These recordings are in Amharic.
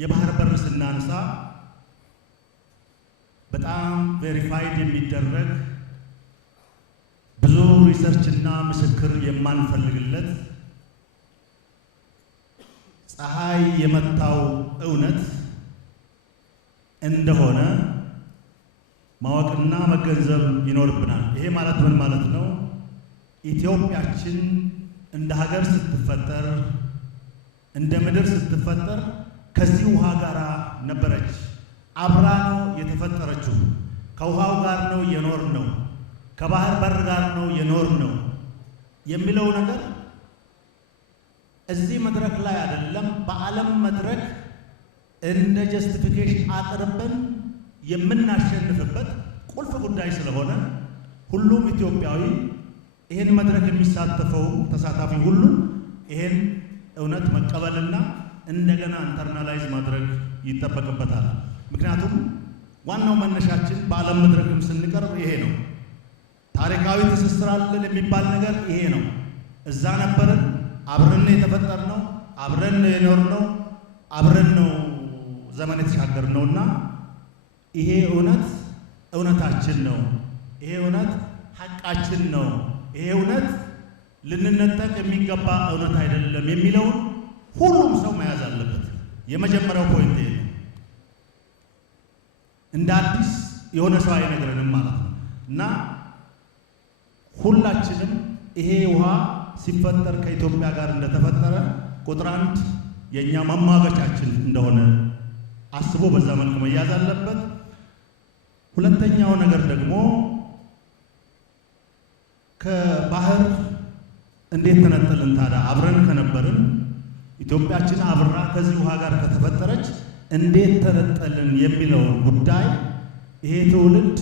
የባህር በር ስናነሳ በጣም ቬሪፋይድ የሚደረግ ብዙ ሪሰርችና ምስክር የማንፈልግለት ፀሐይ የመታው እውነት እንደሆነ ማወቅና መገንዘብ ይኖርብናል። ይሄ ማለት ምን ማለት ነው? ኢትዮጵያችን እንደ ሀገር ስትፈጠር እንደ ምድር ስትፈጠር ከዚህ ውሃ ጋር ነበረች። አብራ ነው የተፈጠረችው። ከውሃው ጋር ነው የኖርነው፣ ከባህር በር ጋር ነው የኖርነው የሚለው ነገር እዚህ መድረክ ላይ አይደለም፣ በዓለም መድረክ እንደ ጀስቲፊኬሽን አቅርበን የምናሸንፍበት ቁልፍ ጉዳይ ስለሆነ ሁሉም ኢትዮጵያዊ ይሄን መድረክ የሚሳተፈው ተሳታፊ ሁሉ ይሄን እውነት መቀበልና እንደገና ኢንተርናላይዝ ማድረግ ይጠበቅበታል። ምክንያቱም ዋናው መነሻችን በዓለም መድረክም ስንቀርብ ይሄ ነው። ታሪካዊ ትስስር አለን የሚባል ነገር ይሄ ነው። እዛ ነበርን፣ አብረን የተፈጠርነው፣ አብረን የኖርነው፣ አብረን ነው ዘመን የተሻገርነውና ይሄ እውነት እውነታችን ነው። ይሄ እውነት ሐቃችን ነው። ይሄ እውነት ልንነጠቅ የሚገባ እውነት አይደለም የሚለውን ሁሉም ሰው መያዝ አለበት። የመጀመሪያው ፖይንት ይሄ ነው። እንደ አዲስ የሆነ ሰው አይነግረንም ማለት ነው እና ሁላችንም ይሄ ውሃ ሲፈጠር ከኢትዮጵያ ጋር እንደተፈጠረ ቁጥር አንድ የእኛ ማማገቻችን እንደሆነ አስቦ በዛ መልክ መያዝ አለበት። ሁለተኛው ነገር ደግሞ ከባህር እንዴት ተነጠልን ታዲያ? አብረን ከነበርን ኢትዮጵያችን አብራ ከዚህ ውሃ ጋር ከተፈጠረች እንዴት ተነጠልን የሚለው ጉዳይ ይሄ ትውልድ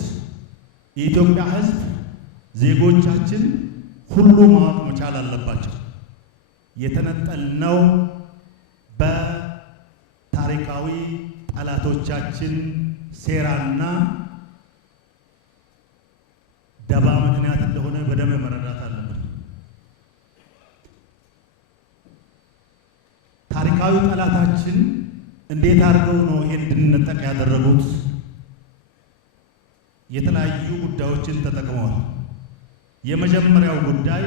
የኢትዮጵያ ሕዝብ ዜጎቻችን ሁሉ ማወቅ መቻል አለባቸው። የተነጠልነው በታሪካዊ ጠላቶቻችን ሴራና ደባ ምክንያት እንደሆነ በደንብ መረዳት አለብን። ታሪካዊ ጠላታችን እንዴት አድርገው ነው ይሄን እንድንነጠቅ ያደረጉት? የተለያዩ ጉዳዮችን ተጠቅመዋል። የመጀመሪያው ጉዳይ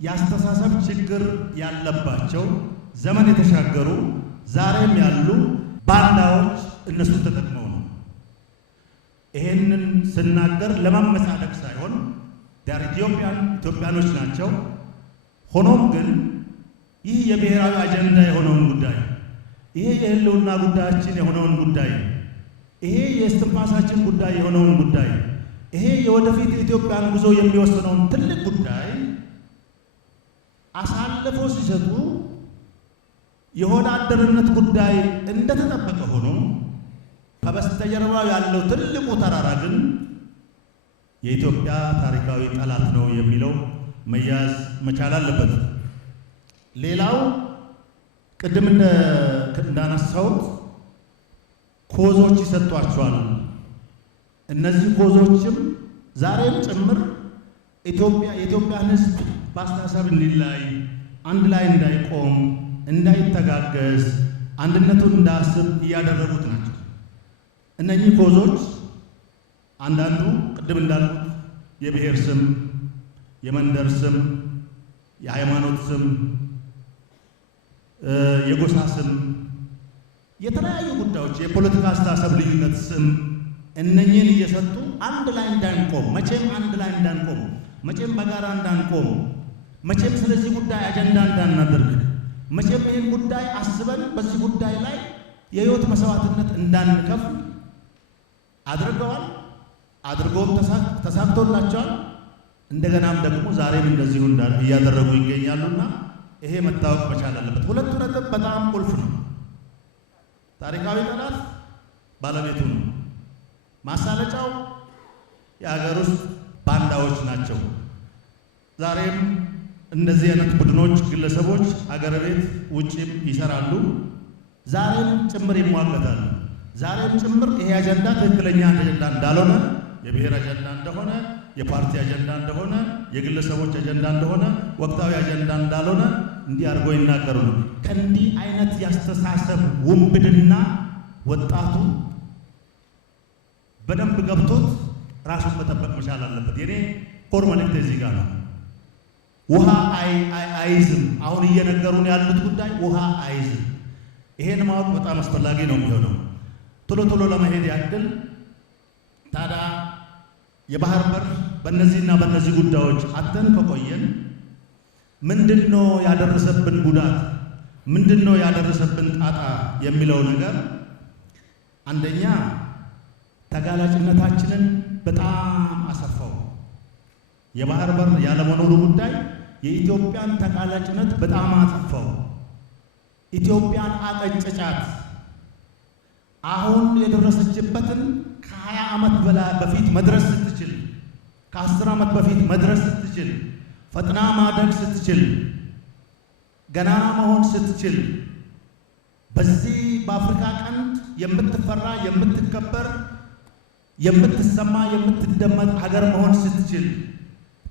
የአስተሳሰብ ችግር ያለባቸው ዘመን የተሻገሩ ዛሬም ያሉ ባንዳዎች እነሱን ተጠቅመው ነው። ይሄንን ስናገር ለማመጻደቅ ሳይሆን ዳር ኢትዮጵያኖች ናቸው። ሆኖም ግን ይህ የብሔራዊ አጀንዳ የሆነውን ጉዳይ፣ ይሄ የህልውና ጉዳያችን የሆነውን ጉዳይ፣ ይሄ የእስትንፋሳችን ጉዳይ የሆነውን ጉዳይ፣ ይሄ የወደፊት ኢትዮጵያን ጉዞ የሚወስነውን ትልቅ ጉዳይ አሳልፈው ሲሰጡ የሆነ አደረነት ጉዳይ እንደተጠበቀ ሆኖ ከበስተጀርባው ያለው ትልቁ ተራራ ግን የኢትዮጵያ ታሪካዊ ጠላት ነው የሚለው መያዝ መቻል አለበት። ሌላው ቅድም እንዳነሳሁት ኮዞች ይሰጧቸዋል። እነዚህ ኮዞችም ዛሬም ጭምር የኢትዮጵያን ሕዝብ በአስተሳሰብ እንዲላይ፣ አንድ ላይ እንዳይቆም፣ እንዳይተጋገዝ፣ አንድነቱን እንዳያስብ እያደረጉት ናቸው። እነኚህ ኮዞች አንዳንዱ ቅድም እንዳልኩት የብሔር ስም፣ የመንደር ስም፣ የሃይማኖት ስም፣ የጎሳ ስም፣ የተለያዩ ጉዳዮች፣ የፖለቲካ አስተሳሰብ ልዩነት ስም እነኚህን እየሰጡ አንድ ላይ እንዳንቆም፣ መቼም አንድ ላይ እንዳንቆም፣ መቼም በጋራ እንዳንቆም፣ መቼም ስለዚህ ጉዳይ አጀንዳ እንዳናደርግ፣ መቼም ይህን ጉዳይ አስበን በዚህ ጉዳይ ላይ የህይወት መስዋዕትነት እንዳንከፍል አድርገዋል። አድርገውም ተሳክቶላቸዋል። እንደገናም ደግሞ ዛሬም እንደዚሁ እያደረጉ ይገኛሉና ይሄ መታወቅ መቻል አለበት። ሁለቱ ነጥብ በጣም ቁልፍ ነው። ታሪካዊ ጠላት ባለቤቱ ነው። ማሳለጫው የሀገር ውስጥ ባንዳዎች ናቸው። ዛሬም እንደዚህ አይነት ቡድኖች፣ ግለሰቦች ሀገር ቤት ውጭም ይሰራሉ። ዛሬም ጭምር ይሟገታሉ። ዛሬም ጭምር ይሄ አጀንዳ ትክክለኛ አጀንዳ እንዳልሆነ፣ የብሔር አጀንዳ እንደሆነ፣ የፓርቲ አጀንዳ እንደሆነ፣ የግለሰቦች አጀንዳ እንደሆነ፣ ወቅታዊ አጀንዳ እንዳልሆነ እንዲህ አድርገው ይናገሩ ነው። ከእንዲህ አይነት ያስተሳሰብ ውንብድና ወጣቱ በደንብ ገብቶት ራሱን መጠበቅ መቻል አለበት። የኔ ኮር መልእክት እዚህ ጋር ነው። ውሃ አይዝም። አሁን እየነገሩን ያሉት ጉዳይ ውሃ አይዝም። ይሄን ማወቅ በጣም አስፈላጊ ነው የሚሆነው። ቶሎ ለመሄድ ያክል ታዲያ የባህር በር በእነዚህና በእነዚህ ጉዳዮች አተን ከቆየን ምንድነው ያደረሰብን ጉዳት፣ ምንድነው ያደረሰብን ጣጣ የሚለው ነገር አንደኛ ተጋላጭነታችንን በጣም አሰፋው። የባህር በር ያለመኖሩ ጉዳይ የኢትዮጵያን ተጋላጭነት በጣም አሰፋው። ኢትዮጵያን አቀጨጫት። አሁን የደረሰችበትን ከ20 ዓመት በፊት መድረስ ስትችል፣ ከ10 ዓመት በፊት መድረስ ስትችል፣ ፈጥና ማደግ ስትችል፣ ገናና መሆን ስትችል፣ በዚህ በአፍሪካ ቀንድ የምትፈራ የምትከበር የምትሰማ የምትደመጥ ሀገር መሆን ስትችል፣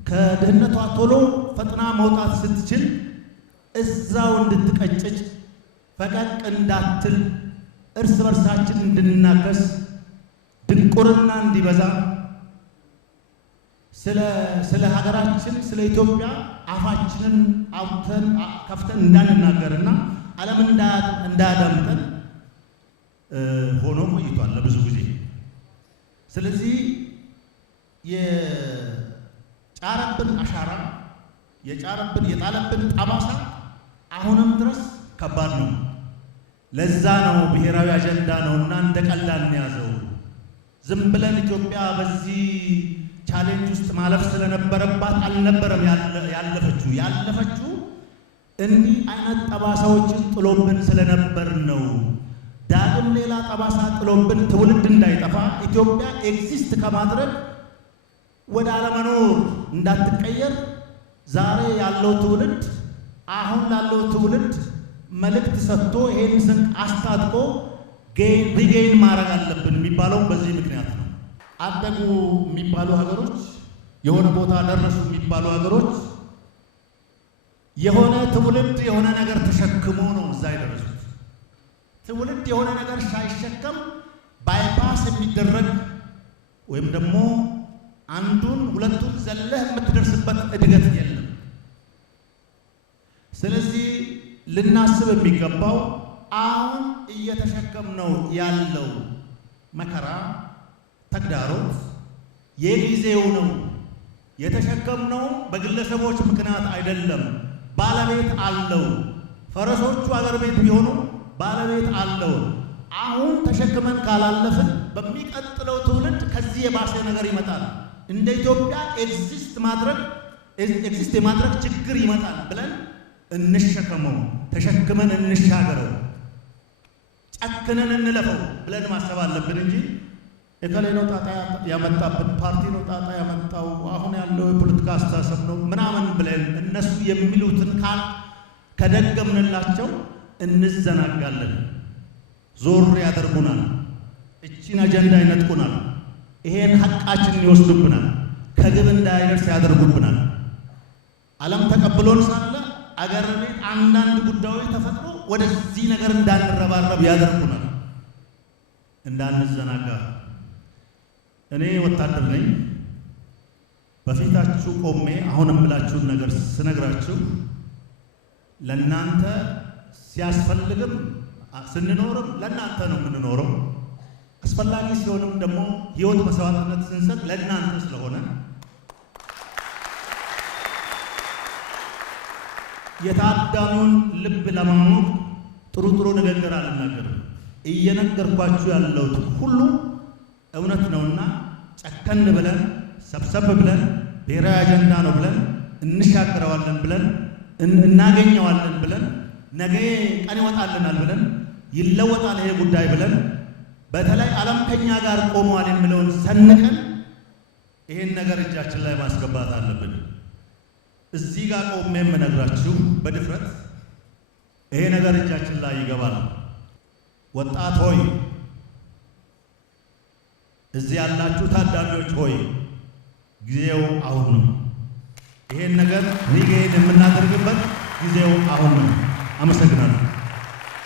ከድህነቷ ቶሎ ፈጥና መውጣት ስትችል፣ እዛው እንድትቀጭጭ ፈቀቅ እንዳትል፣ እርስ በርሳችን እንድንናከስ፣ ድንቁርና እንዲበዛ፣ ስለ ሀገራችን ስለ ኢትዮጵያ አፋችንን አውጥተን ከፍተን እንዳንናገርና ዓለም እንዳያዳምጠን ሆኖ ቆይቷል ለብዙ ጊዜ። ስለዚህ የጫረብን አሻራ የጣለብን ጠባሳ አሁንም ድረስ ከባድ ነው። ለዛ ነው ብሔራዊ አጀንዳ ነውና እንደ ቀላል ያዘው። ዝም ብለን ኢትዮጵያ በዚህ ቻሌንጅ ውስጥ ማለፍ ስለነበረባት አልነበረም ያለፈችው እንዲህ አይነት ጠባሳዎችን ጥሎብን ስለነበር ነው። ዳግም ሌላ ጠባሳ ጥሎብን ትውልድ እንዳይጠፋ ኢትዮጵያ ኤግዚስት ከማድረግ ወደ አለመኖር እንዳትቀየር ዛሬ ያለው ትውልድ አሁን ላለው ትውልድ መልእክት ሰጥቶ ይሄን ስንቅ አስታጥቆ ሪጌን ማድረግ አለብን የሚባለው በዚህ ምክንያት ነው። አደጉ የሚባሉ ሀገሮች፣ የሆነ ቦታ ደረሱ የሚባሉ ሀገሮች የሆነ ትውልድ የሆነ ነገር ተሸክሞ ነው እዛ የደረሱት። ትውልድ የሆነ ነገር ሳይሸከም ባይፓስ የሚደረግ ወይም ደግሞ አንዱን ሁለቱን ዘለህ የምትደርስበት እድገት የለም። ስለዚህ ልናስብ የሚገባው አሁን እየተሸከምነው ያለው መከራ ተግዳሮት የጊዜው ነው። የተሸከምነው በግለሰቦች ምክንያት አይደለም፣ ባለቤት አለው። ፈረሶቹ አገር ቤት ቢሆኑ ባለቤት አለው። አሁን ተሸክመን ካላለፍን በሚቀጥለው ትውልድ ከዚህ የባሰ ነገር ይመጣል። እንደ ኢትዮጵያ ኤግዚስት የማድረግ ችግር ይመጣል ብለን እንሸከመው፣ ተሸክመን እንሻገረው፣ ጨክነን እንለፈው ብለን ማሰብ አለብን እንጂ የከሌ ነው ጣጣ ያመጣብን፣ ፓርቲ ነው ጣጣ ያመጣው፣ አሁን ያለው የፖለቲካ አስተሳሰብ ነው ምናምን ብለን እነሱ የሚሉትን ከደገምንላቸው እንዘናጋለን። ዞር ያደርጉናል። እቺን አጀንዳ ይነጥቁናል። ይሄን ሐቃችንን ይወስዱብናል። ከግብ እንዳይደርስ ያደርጉብናል። ዓለም ተቀብሎን ሳለ አገር ቤት አንዳንድ ጉዳዮች ተፈጥሮ ወደዚህ ነገር እንዳንረባረብ ያደርጉናል። እንዳንዘናጋ። እኔ ወታደር ነኝ። በፊታችሁ ቆሜ አሁን እምላችሁን ነገር ስነግራችሁ ለእናንተ ሲያስፈልግም ስንኖርም ለእናንተ ነው የምንኖረው። አስፈላጊ ሲሆንም ደግሞ ሕይወት መስዋዕትነት ስንሰጥ ለእናንተ ስለሆነ የታዳሚውን ልብ ለማሞቅ ጥሩ ንግግር አልናገርም። እየነገርኳችሁ ያለሁት ሁሉ እውነት ነውና ጨከን ብለን ሰብሰብ ብለን ብሔራዊ አጀንዳ ነው ብለን እንሻገረዋለን ብለን እናገኘዋለን ብለን ነገ ቀን ይወጣልናል ብለን ይለወጣል ይሄ ጉዳይ ብለን በተለይ ዓለም ከኛ ጋር ቆሟል የሚለውን ሰንቀን ይሄን ነገር እጃችን ላይ ማስገባት አለብን። እዚህ ጋር ቆሜ የምነግራችሁ በድፍረት ይሄ ነገር እጃችን ላይ ይገባል። ወጣት ሆይ፣ እዚህ ያላችሁ ታዳሚዎች ሆይ፣ ጊዜው አሁን ነው። ይሄን ነገር ሪጌን የምናደርግበት ጊዜው አሁን ነው። አመሰግናለሁ።